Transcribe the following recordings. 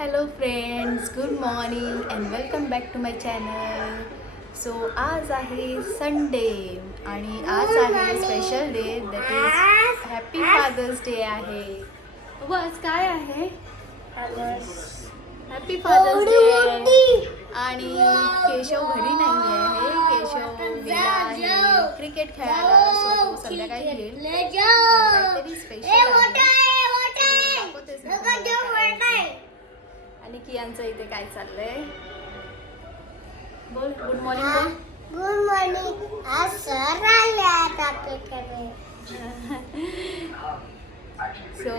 Hello friends good morning and welcome back to my channel so आज आहे Sunday आणि आज आहे special day that is happy father's day आहे. बस काय आहे? हॅपी फादर्स डे आणि केशव घरी नाही आहे. केशव गेला आहे. क्रिकेट खेळायला सो तो संध्याकाळी येईल. काहीतरी स्पेशल आहे. आणि कियांचं इथे काय चाललंय? बोल गुड मॉर्निंग बोल. गुड मॉर्निंग आज सर आले आहेत आपल्याकडे. सो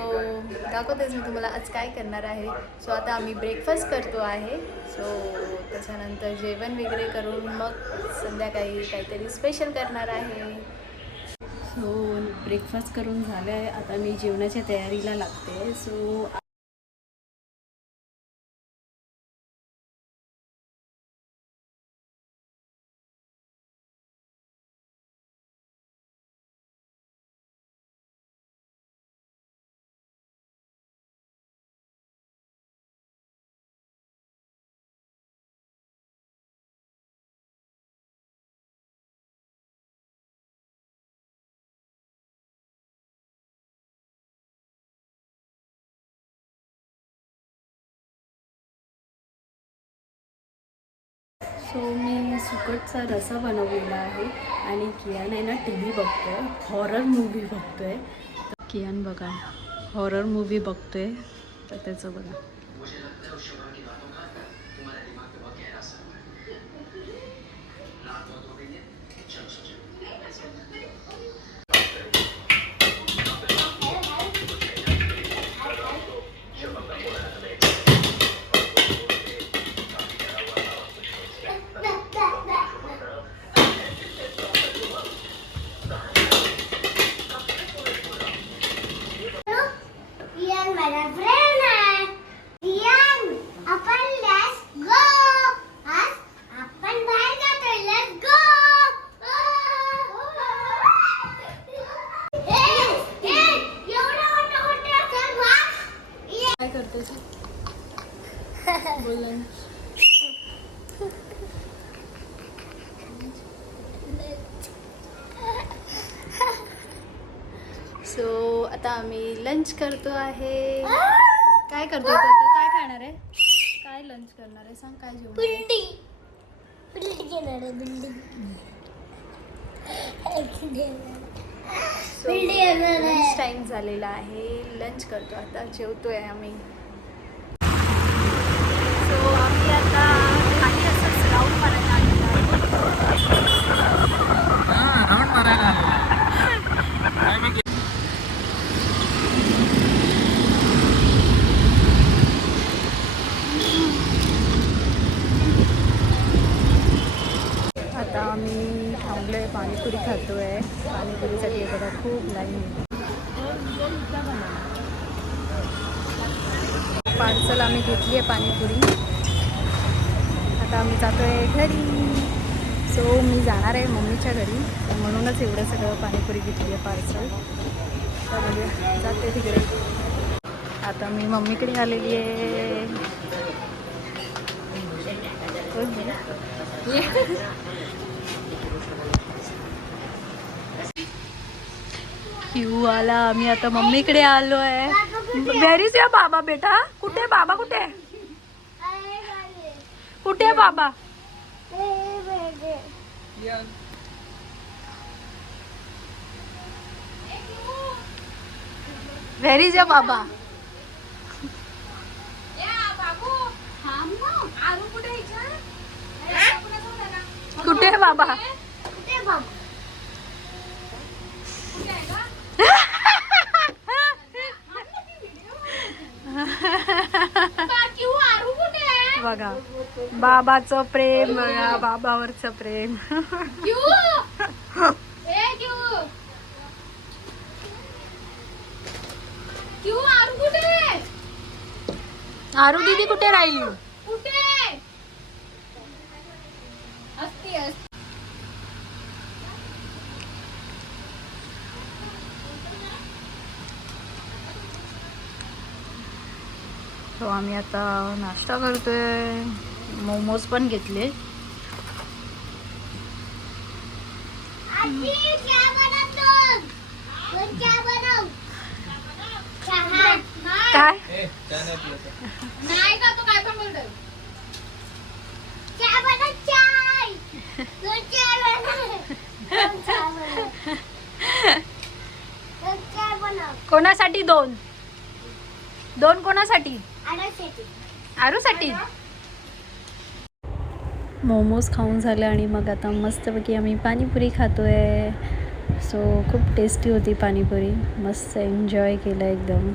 दाखवतेच मी तुम्हाला आज काय करणार आहे. सो आता आम्ही ब्रेकफास्ट करतो आहे. सो त्याच्यानंतर जेवण वगैरे करून मग संध्याकाळी काहीतरी स्पेशल करणार आहे. सो ब्रेकफास्ट करून झालं आहे आता मी जेवणाच्या तयारीला लागते. सो सो मी सुकटचा रसा बनवलेला आहे आणि कियान आहे ना टी व्ही बघतोय. हॉरर मूवी बघतोय. तर कियान बघा. हॉरर मूवी बघतोय. तर त्याचं बघा. काय करते बोल सो आता आम्ही लंच करतो आहे. काय करतोय तू आता? काय खाणार आहे? काय लंच करणार आहे? सांग काय जेवण बिल्डिंग बिल्डिंग लंच टाइम झालेला आहे. लंच करतो आता. जेवतोय आम्ही सो आम्ही आता काही असंच राऊंड मारायला आलेलो आहोत. आता आम्ही पाणीपुरी पाणीपुरी खातोय. पाणीपुरीसाठी बघा खूप लाईन पार्सल आम्ही घेतली आहे पाणीपुरी. आता आम्ही जातोय घरी. सो मी जाणार आहे मम्मीच्या घरी. म्हणूनच एवढं सगळं पाणीपुरी घेतली आहे पार्सल जाते तिकडे. आता मी मम्मीकडे आलेली आहे. क्यू आला? आम्ही आता मम्मीकडे आलो आहे व्हेर इज़ या बाबा बेटा? कुठे बाबा कुठे? कुठे बाबा? व्हेर इज़ या बाबा? कुठे बाबा? बघा बाबाचं प्रेम बघा बाबावरचं प्रेम. आरू दीदी कुठे राहिली? सो आम्ही आता नाश्ता करतोय. मोमोज पण घेतले. चहा बनव दोन. दोन चहा बनव. चहा. काय नाही का तू काय पण बोलतोय चहा बनव चाय दोन चहा बनव दोन चहा बनव दोन चहा बनव कोणासाठी दोन दोन कोणासाठी आरासाठी. मोमोज खाऊन झाले आणि मग आता मस्तपैकी आम्ही पाणीपुरी खातोय. सो खूप टेस्टी होती पाणीपुरी. मस्त एन्जॉय केलं एकदम.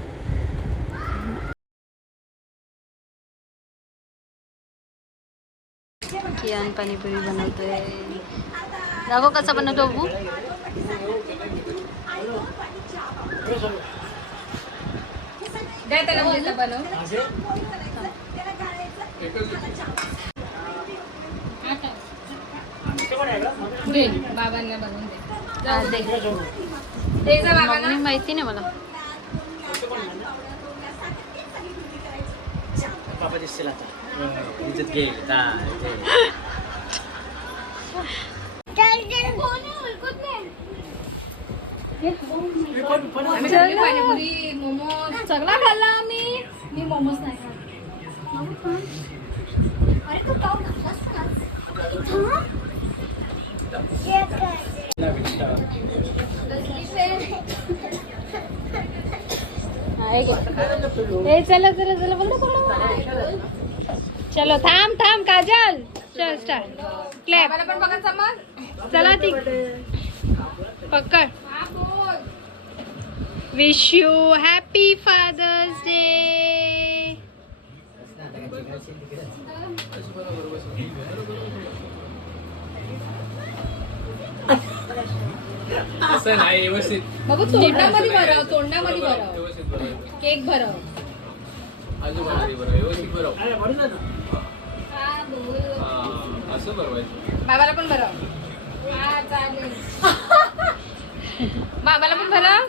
कियान पाणीपुरी बनवतोय. दाखव कसा बनवतो बघू. हा, दे. मम्मी माहिती नाही मला. पापाची शिला इज्जत घेईल का चल चल कोण ओळखत नाही पाणीपुरी मोमोज. सगळा खाल्ला आम्ही. मी मोमोज नाही अरे तू पाव घातलास हे चला चला चला बंद करू चलो थांब थांब काजल. चल स्टार्ट क्लॅप चला ती पकड. Wish you happy father's day असं नाही व्यवस्थित. बाबू तोंडामध्ये भराव तोंडामध्ये भराव. केक भराव. आजूबाजू बरोबर व्यवस्थित बरोबर असं बरोबर बाबाला पण भराव. बाबाला पण भराव?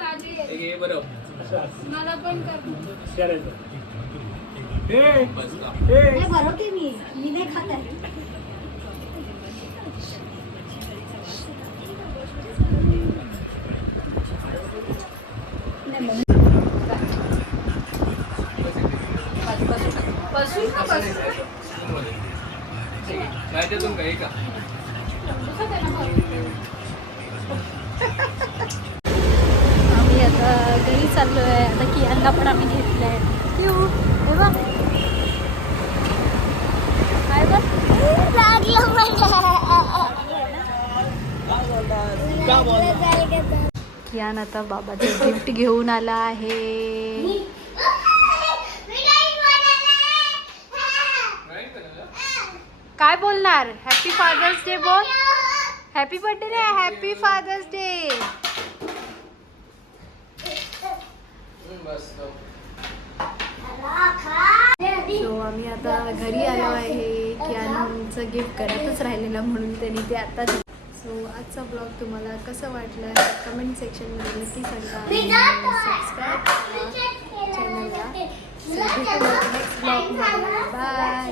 हे बरोबर मला पण भरवते मी मी नाही खात आहे माझ्यातून काही का? घरी चाललो आहे आता कियांना पण आम्ही घेतलं आहे क्यू? हे बघ. काय बघ? कियान आता बाबाचं गिफ्ट घेऊन आला आहे. काय बोलणार? हॅपी फादर्स डे बोल. हॅपी बर्थडे रे हॅपी फादर्स डे सो आम्ही आता घरी आलो आहे कियानचं गिफ्ट करतच राहिलेलं म्हणून त्यांनी ते आता सो आजचा ब्लॉग तुम्हाला कसं वाटलं? कमेंट सेक्शनमध्ये नक्की सांगा. सबस्क्राईब करा. चॅनलला नेक्स्ट ब्लॉगमध्ये बाय